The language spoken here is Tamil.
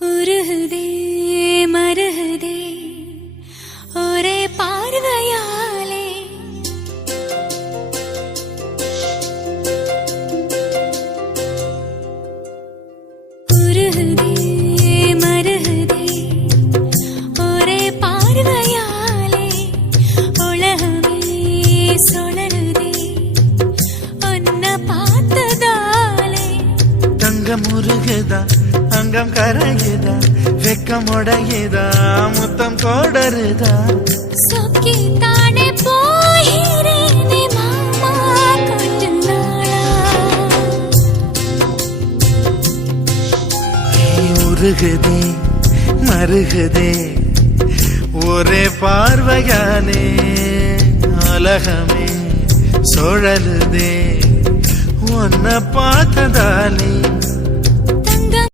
உருகுதே மருகுதே ஒரே பார்வையாலே உருகுதே மருகுதே ஒரே பார்வையாலே உலகமே சுழலுதே உன்னை பார்த்ததாலே தங்கம் உருகுதா அங்கம் கரையுதா வெக்கம் உடையுதா முத்தம் கோடருதா சொக்கி தானே போகிறேனே மாமா கொஞ்ச நாளா உருகுதே மருகுதே ஒரே பார்வையாலே உலகமே சுழலுதே உன்னை பார்த்ததாலே